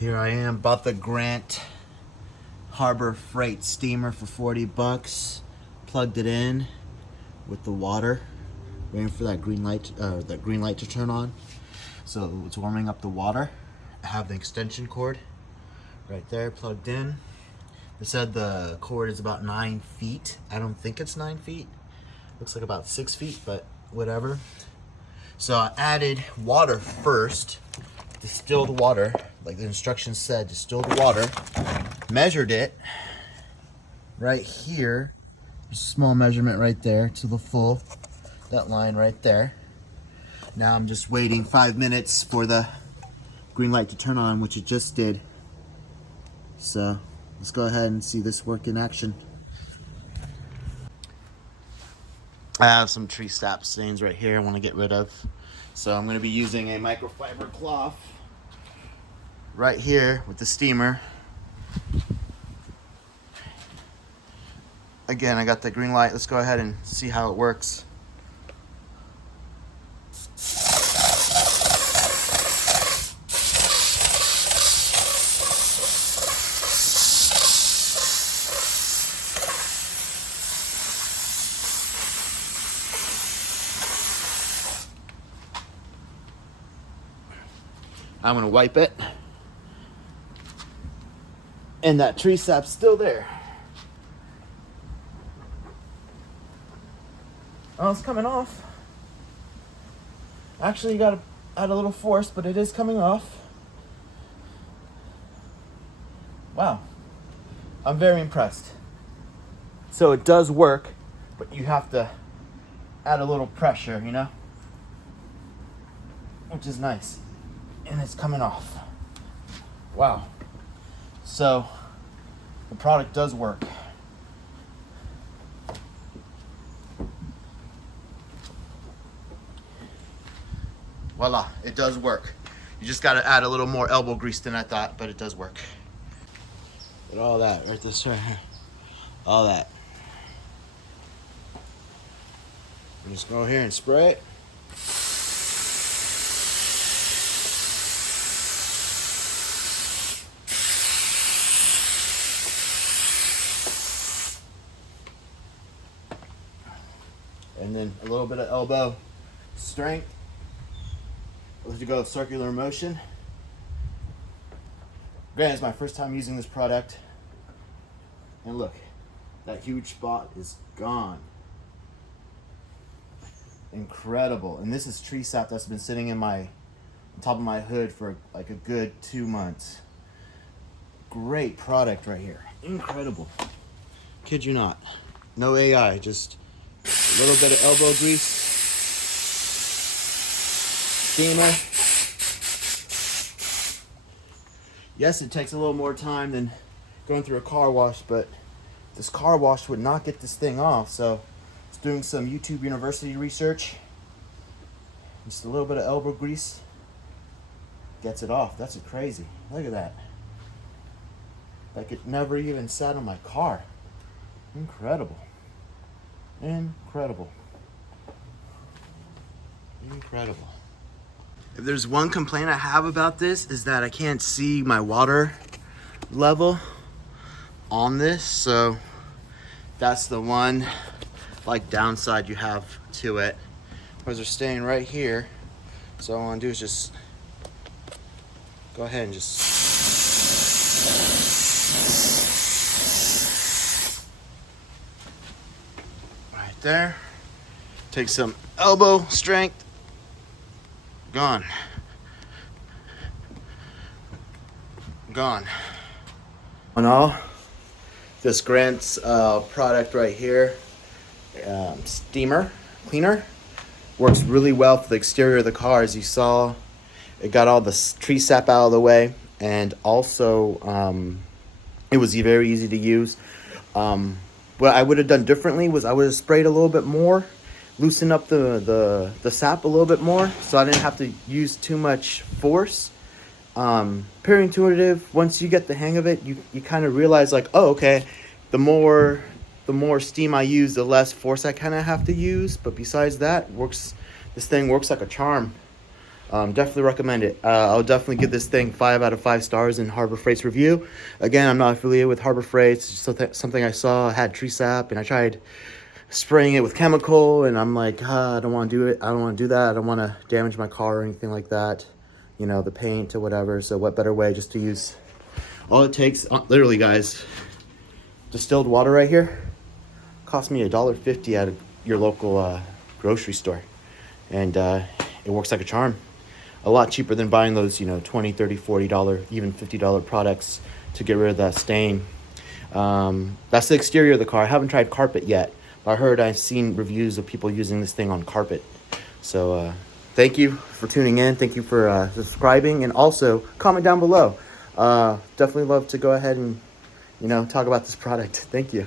Here I am, bought the Grant Harbor Freight steamer for 40 bucks. Plugged it in with the water, waiting for that green light to turn on. So it's warming up the water. I have the extension cord right there plugged in. They said the cord is about 9 feet. I don't think it's 9 feet. Looks like about 6 feet, but whatever. So I added water first. Distill the water, like the instructions said, distill the water. Measured it right here. A small measurement right there to the full. That line right there. Now I'm just waiting 5 minutes for the green light to turn on, which it just did. So let's go ahead and see this work in action. I have some tree sap stains right here I want to get rid of. So I'm going to be using a microfiber cloth right here with the steamer. Again, I got the green light. Let's go ahead and see how it works. I'm gonna wipe it. And that tree sap's still there. Oh, it's coming off. Actually, you gotta add a little force, but it is coming off. Wow. I'm very impressed. So it does work, but you have to add a little pressure, you know? Which is nice. And it's coming off. Wow. So the product does work. Voila, it does work. You just gotta add a little more elbow grease than I thought, but it does work. Look at all that, right this right here. All that. I'm just go here and spray it. And then a little bit of elbow strength. Let you go circular motion. Granted, it's my first time using this product. And look, that huge spot is gone. Incredible. And this is tree sap that's been sitting in my on top of my hood for like a good 2 months. Great product right here. Incredible. Kid you not. No AI, just a little bit of elbow grease, steamer. Yes, it takes a little more time than going through a car wash, but this car wash would not get this thing off. So it's doing some YouTube University research. Just a little bit of elbow grease gets it off. That's crazy. Look at that. Like it never even sat on my car. Incredible. Incredible. Incredible. If there's one complaint I have about this is that I can't see my water level on this. So that's the one like downside you have to it. Whereas they're staying right here. So all I want to do is just go ahead and just there. Take some elbow strength. Gone. Gone. On all, this Grant's product right here, steamer cleaner, works really well for the exterior of the car. As you saw, it got all the tree sap out of the way, and also it was very easy to use. What I would have done differently was I would have sprayed a little bit more, loosen up the sap a little bit more, so I didn't have to use too much force. Very intuitive. Once you get the hang of it, you kind of realize like, oh, okay, the more steam I use, the less force I kind of have to use. But besides that, this thing works like a charm. Definitely recommend it. I'll definitely give this thing 5 out of 5 stars in Harbor Freight's review. Again, I'm not affiliated with Harbor Freight. It's just something I saw. I had tree sap, and I tried spraying it with chemical, and I'm like, I don't want to do it. I don't want to do that. I don't want to damage my car or anything like that. You know, the paint or whatever. So what better way just to use, all it takes, literally guys, distilled water right here, cost me $1.50 at your local grocery store. And it works like a charm. A lot cheaper than buying those, you know, $20, $30, $40, even $50 products to get rid of that stain. That's the exterior of the car. I haven't tried carpet yet, but I've seen reviews of people using this thing on carpet. So thank you for tuning in. Thank you for subscribing, and also comment down below. Definitely love to go ahead and, you know, talk about this product. Thank you.